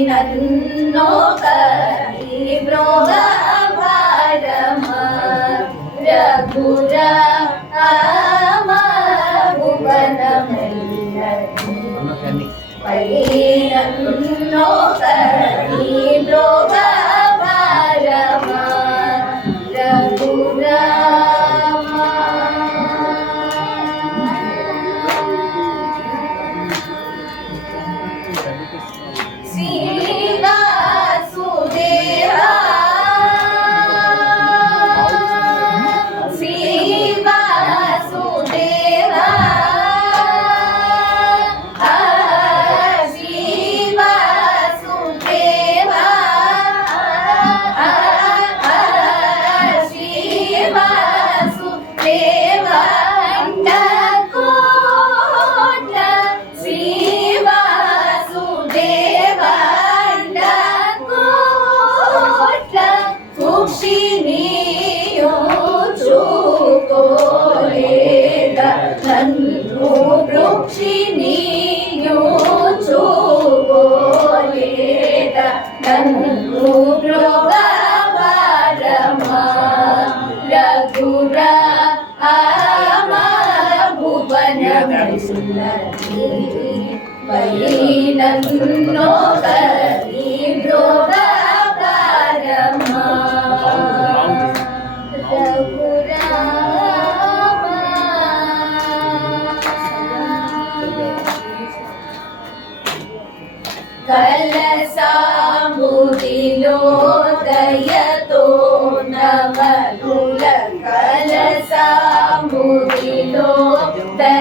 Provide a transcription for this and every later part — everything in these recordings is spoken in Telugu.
నన్నో కరి బ్రోగ భారమ రఘుర భువన పైనన్నో కరి బ్రోగ భారమ வழியினோக நீரோக பரமா கலசாமுதிலோதயதோ நம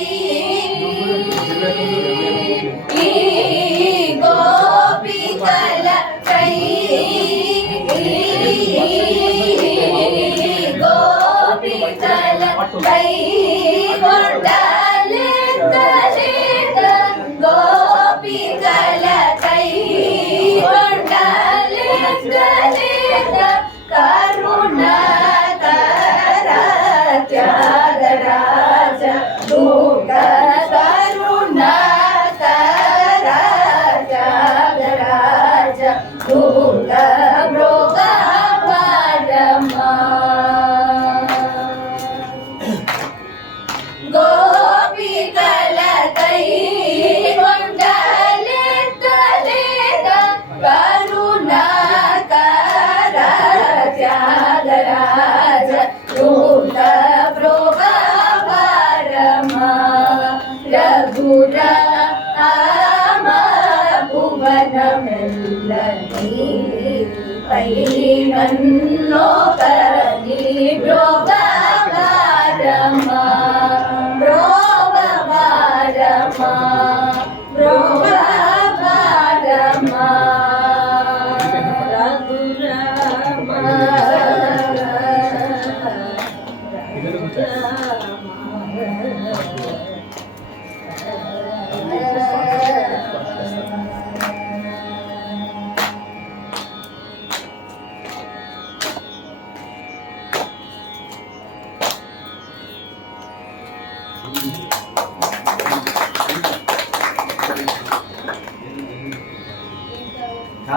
Yeah. భువన మెల్లని బ్రోగా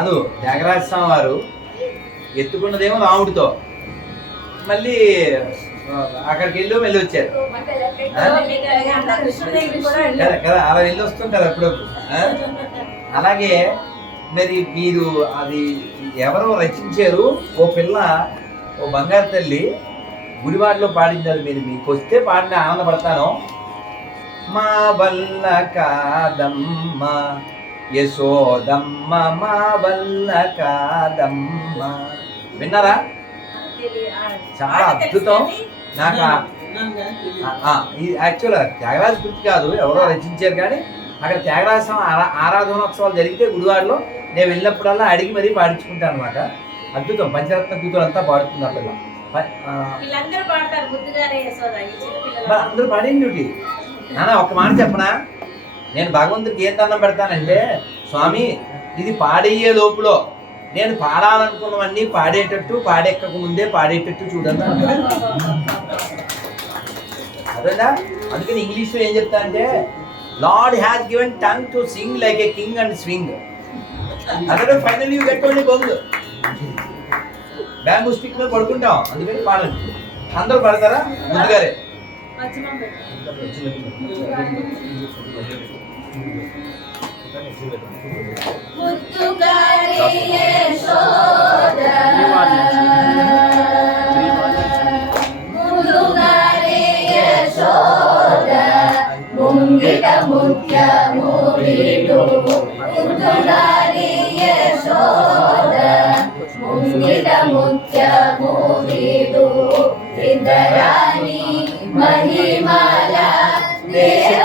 కాదు త్యాగరాజ స్వామి వారు ఎత్తుకున్నదేమో రాముడితో. మళ్ళీ అక్కడికి వెళ్ళి వెళ్ళి వచ్చారు. కదా కదా అలా వెళ్ళి వస్తుంటారు అప్పుడప్పుడు. అలాగే మరి మీరు అది ఎవరో రచించారు ఓ పిల్ల ఓ బంగారు తల్లి గుడివాడలో పాడించారు మీరు మీకు వస్తే పాడిన ఆనందపడతాను. మా వల్ల కాదమ్మా యశోదమ్మ మా వల్ల కాదమ్మ. విన్నారా? చాలా అద్భుతం. నాకు యాక్చువల్ త్యాగరాజ గురించి కాదు ఎవరో రచించారు కానీ అక్కడ త్యాగరాజ స్వామి ఆరా ఆరాధనోత్సవాలు జరిగితే గుడివాడలో నేను వెళ్ళినప్పుడల్లా అడిగి మరీ పాడించుకుంటాను అనమాట అద్భుతం. పంచరత్న కూతురు అంతా పాడుతుంది ఆ పిల్ల. అందరూ పాడింది డ్యూటీ నాన్న ఒక్క మాట చెప్పనా? నేను భగవంతుడికి ఏం దండం పెడతానంటే స్వామి ఇది పాడయ్యే లోపులో నేను పాడాలనుకున్నవన్నీ పాడేటట్టు పాడెక్కక ముందే పాడేటట్టు చూడండి అదేనా అందుకని ఇంగ్లీష్లో ఏం చెప్తా అంటే lord has given tongue to sing like a king and swing. అదే ఫైనల్ యూ గెట్ ఓన్లీ బొంగు. బ్యాంబూ స్టిక్ మీద పడుకుంటాం. అందుకని పాడండి. అందరూ పడతారా? ముందుగారే Yeah.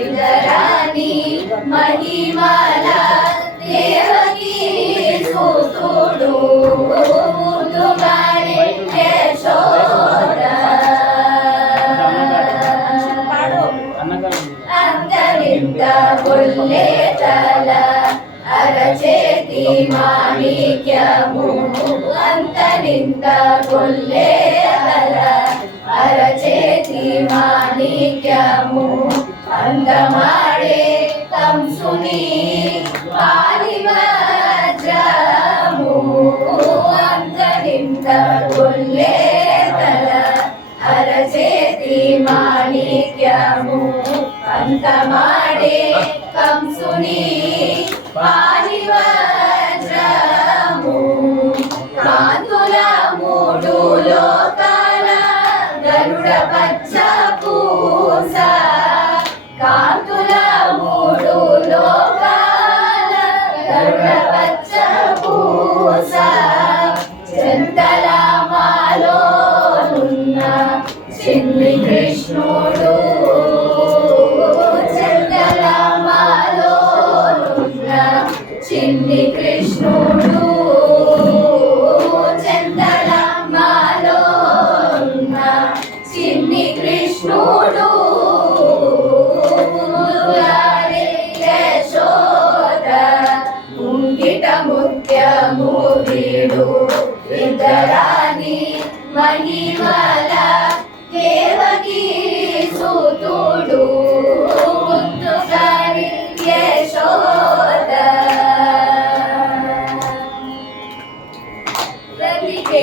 ఇద్దరాని మహిమల దేవకి సూతుడు అందరింత కొల్లే తల చేతి మాణిక్యము అంతరింత కొల్లే తల అరచేతి మాణిక్యము అందమాడే కంసుని పాలివజ్రము అంతరింత కొల్లే తల అరచేతి మాణిక్యము పంతమాడే కంసుని పారివజ్రము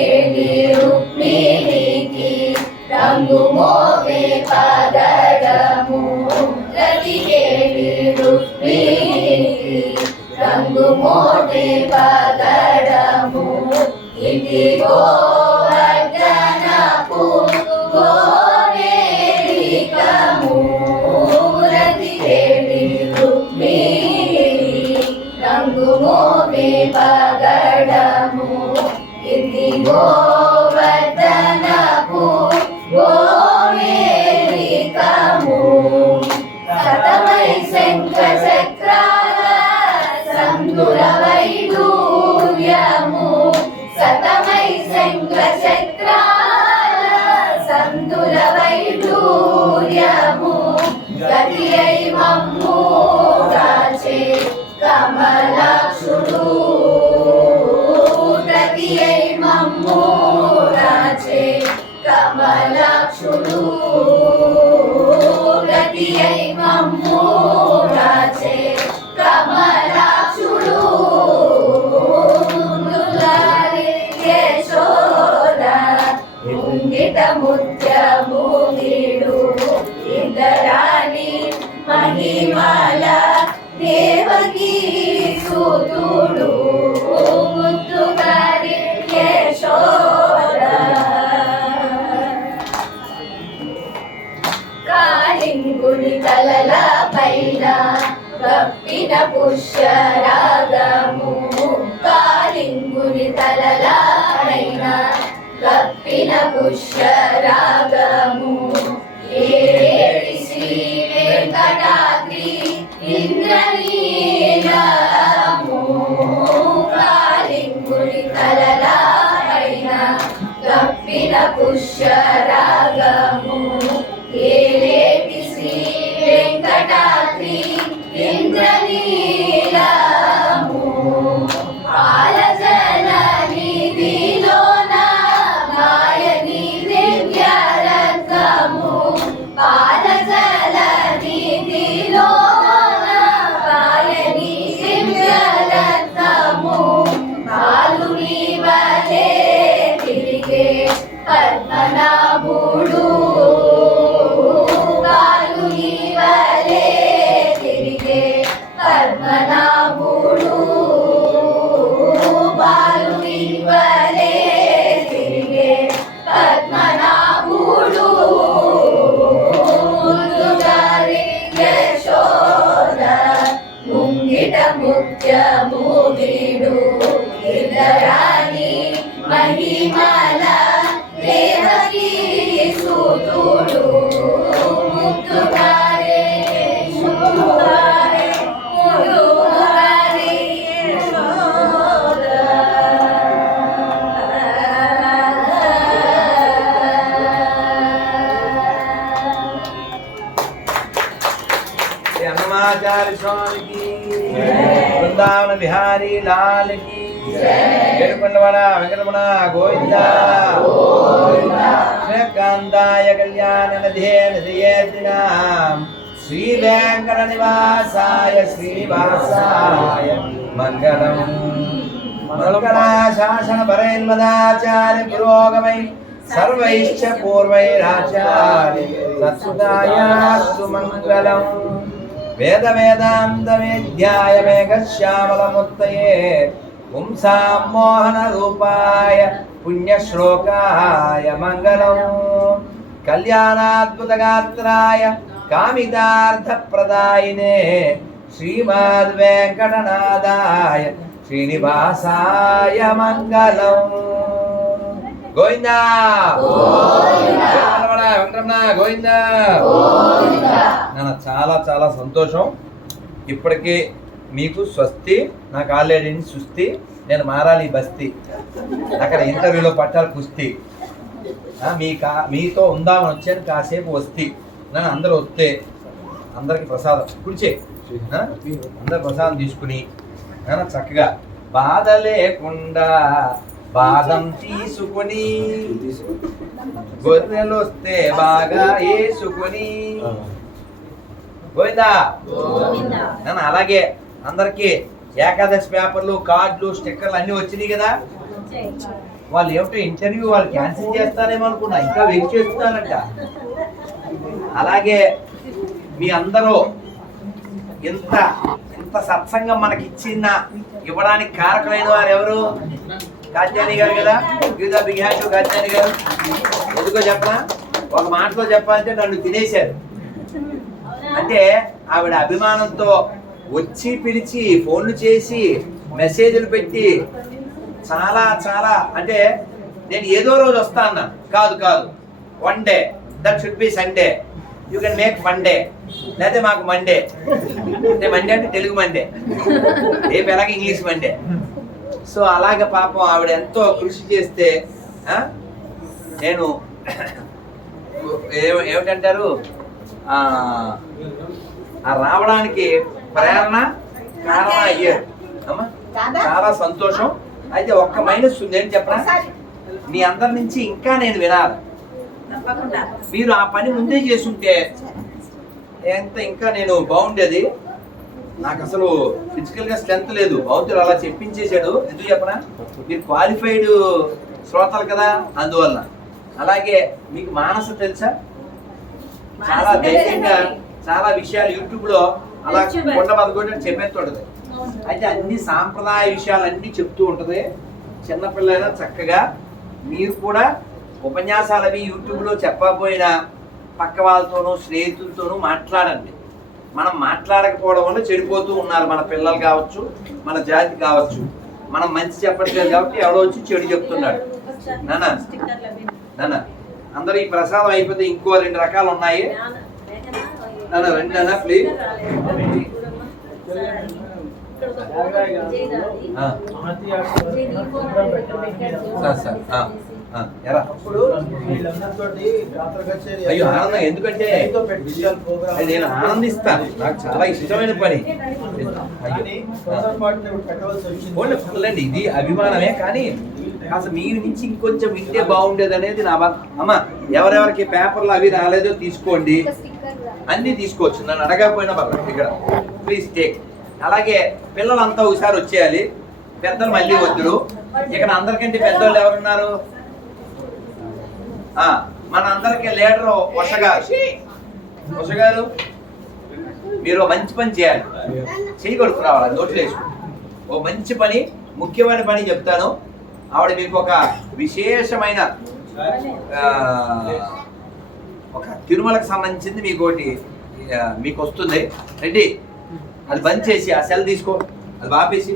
రతికేలి రుక్మిణికి రంగు మోవే పదడము రతికేలి రుక్మిణికి రంగు మోవే పదడము ఇదిగో ఇదిగో కాళింగుని తలల పైన కప్పిన పుష్యరాగము. కాలింగుని తలల పైన కప్పిన పుష్యరాగము. ఏడి శ్రీ వెంకటాద్రి ఇంద్రనీలము కాలింగుని తలల పైన కప్పిన పుష్యరాగము. ఏ పద్మనాభుడు అన్నమాచార్య స్వామికి. బృందావన బిహారీ లాల్కి ఏడుకొండవాడ వెంకటరమణ గోవింద. శ్రీకాంతాయ కళ్యాణ నదే శ్రీ వెంకట నివాసాయ శ్రీనివాసాయ మంగళం. మంగళాశాసన పరైర్మదాచార్య పురోగమై సర్వైశ్చ పూర్వైరాచార్య సత్సుదాయాస్తు మంగళం. వేద వేదాంత వేద్యాయ మేఘశ్యామలముత్తయే పుంసాం మోహన రూపాయ పుణ్యశ్లోకాయ మంగళం కళ్యాణాద్భుతగాత్రాయ కామితార్థప్రదాయినే శ్రీమద్ వెంకటనాథాయ శ్రీనివాసాయ మంగళం గోవిందా వెంకటరమణ, వెంకటరమణ, గోవిందా. నాన్న చాలా చాలా సంతోషం. ఇప్పటికే మీకు స్వస్తి నాకు ఆల్రెడీ సుస్తి నేను మారాలి బస్తీ. అక్కడ ఇంటర్వ్యూలో పట్టాలి కుస్తీ. మీ కా మీతో ఉందామని వచ్చాను కాసేపు వస్తే. నన్ను అందరూ వస్తే అందరికి ప్రసాదం కుడిచే. అందరు ప్రసాదం తీసుకుని చక్కగా బాధ లేకుండా బాదం తీసుకుని గొర్రెలు వస్తే బాగా వేసుకొని గోవిందా. నాన్న అలాగే అందరికి ఏకాదశి పేపర్లు కార్డులు స్టిక్కర్లు అన్ని వచ్చినాయి కదా. వాళ్ళు ఏమిటో ఇంటర్వ్యూ వాళ్ళు క్యాన్సిల్ చేస్తారేమో అనుకున్నా ఇంకా వెయిట్ చేస్తున్నారంట. అలాగే మీ అందరూ ఇంత ఇంత సత్సంగం మనకి ఇచ్చిన ఇవ్వడానికి కారకులైన వారు ఎవరు కాత్యాని గారు కదా? వివిధ బిహాషు కాత్యాని గారు? ఎందుకో చెప్పనా? ఒక మాటలో చెప్పాలంటే నన్ను తినేశారు. అంటే ఆవిడ అభిమానంతో వచ్చి పిలిచి ఫోన్లు చేసి మెసేజ్లు పెట్టి చాలా చాలా అంటే నేను ఏదో రోజు వస్తా అన్నా. కాదు కాదు. One day. That should be Sunday you can make Monday లేకపోతే మాకు మండే అంటే మండే అంటే తెలుగు మండే రేపు ఎలాగ ఇంగ్లీష్ మండే సో అలాగ పాపం ఆవిడ ఎంతో కృషి చేస్తే నేను ఏమిటంటారు? రావడానికి ప్రేరణ కారణం అయ్యారు. చాలా సంతోషం. అయితే ఒక్క మైనస్ ఉంది ఏంటి చెప్పనా? మీ అందరి నుంచి ఇంకా నేను వినాలి. మీరు ఆ పని ముందే చేసుంటే ఎంత ఇంకా నేను బాగుండేది? నాకు అసలు ఫిజికల్గా స్ట్రెంత్ లేదు. భౌతులు అలా చెప్పించేశాడు. ఎందుకు చెప్పనా? మీరు క్వాలిఫైడ్ శ్రోతలు కదా అందువల్ల. అలాగే మీకు మానస తెలుసా? చాలా ధైర్యంగా. చాలా విషయాలు యూట్యూబ్. లో అలా. కొండ బతుకుంటే చెప్పేస్తుంటది అయితే అన్ని సాంప్రదాయ విషయాలన్నీ చెప్తూ ఉంటది. చిన్నపిల్లైనా చక్కగా మీరు కూడా ఉపన్యాసాలు అవి యూట్యూబ్లో చెప్పకపోయినా పక్క వాళ్ళతోనూ స్నేహితులతోనూ మాట్లాడండి. మనం మాట్లాడకపోవడం వల్ల చెడిపోతూ ఉన్నారు మన పిల్లలు కావచ్చు మన జాతి కావచ్చు మనం మంచి చెప్పట్లేదు కాబట్టి ఎవడో వచ్చి చెడు చెప్తున్నాడు అవి. నాన్న అందరూ ఈ ప్రసాదం అయిపోతే ఇంకో రెండు రకాలు ఉన్నాయి రండి ప్లీజ్. సార్ సార్ అయ్యో ఆనందం. ఎందుకంటే నేను ఆనందిస్తాను నాకు చాలా ఇష్టమైన పని. పర్లేండి ఇది అభిమానమే కానీ అసలు మీ నుంచి ఇంకొంచెం వింటే బాగుండేది అనేది నా అమ్మ ఎవరెవరికి పేపర్లు అవి రాలేదో తీసుకోండి. అన్ని తీసుకోవచ్చు. నన్ను అడగకపోయినా పర్లేదు ఇక్కడ. ప్లీజ్ టేక్ అలాగే పిల్లలంతా ఒకసారి వచ్చేయాలి. పెద్దలు మళ్ళీ వద్దురు. ఇక్కడ అందరికంటే పెద్దోళ్ళు ఎవరున్నారు? మన అందరికి లీడర్ ఉష గారు. ఉష గారు మీరు మంచి పని చేయాలి. చేయకూడదు రావాలి? నోట్లు వేసుకుని ఓ మంచి పని ముఖ్యమైన పని చెప్తాను. ఆవిడ మీకు ఒక విశేషమైన ఒక తిరుమలకు సంబంధించింది మీకు ఒకటి మీకు వస్తుంది. రెడ్డి అది బంద్ చేసి ఆ సెల్ తీసుకో. అది బాపేసి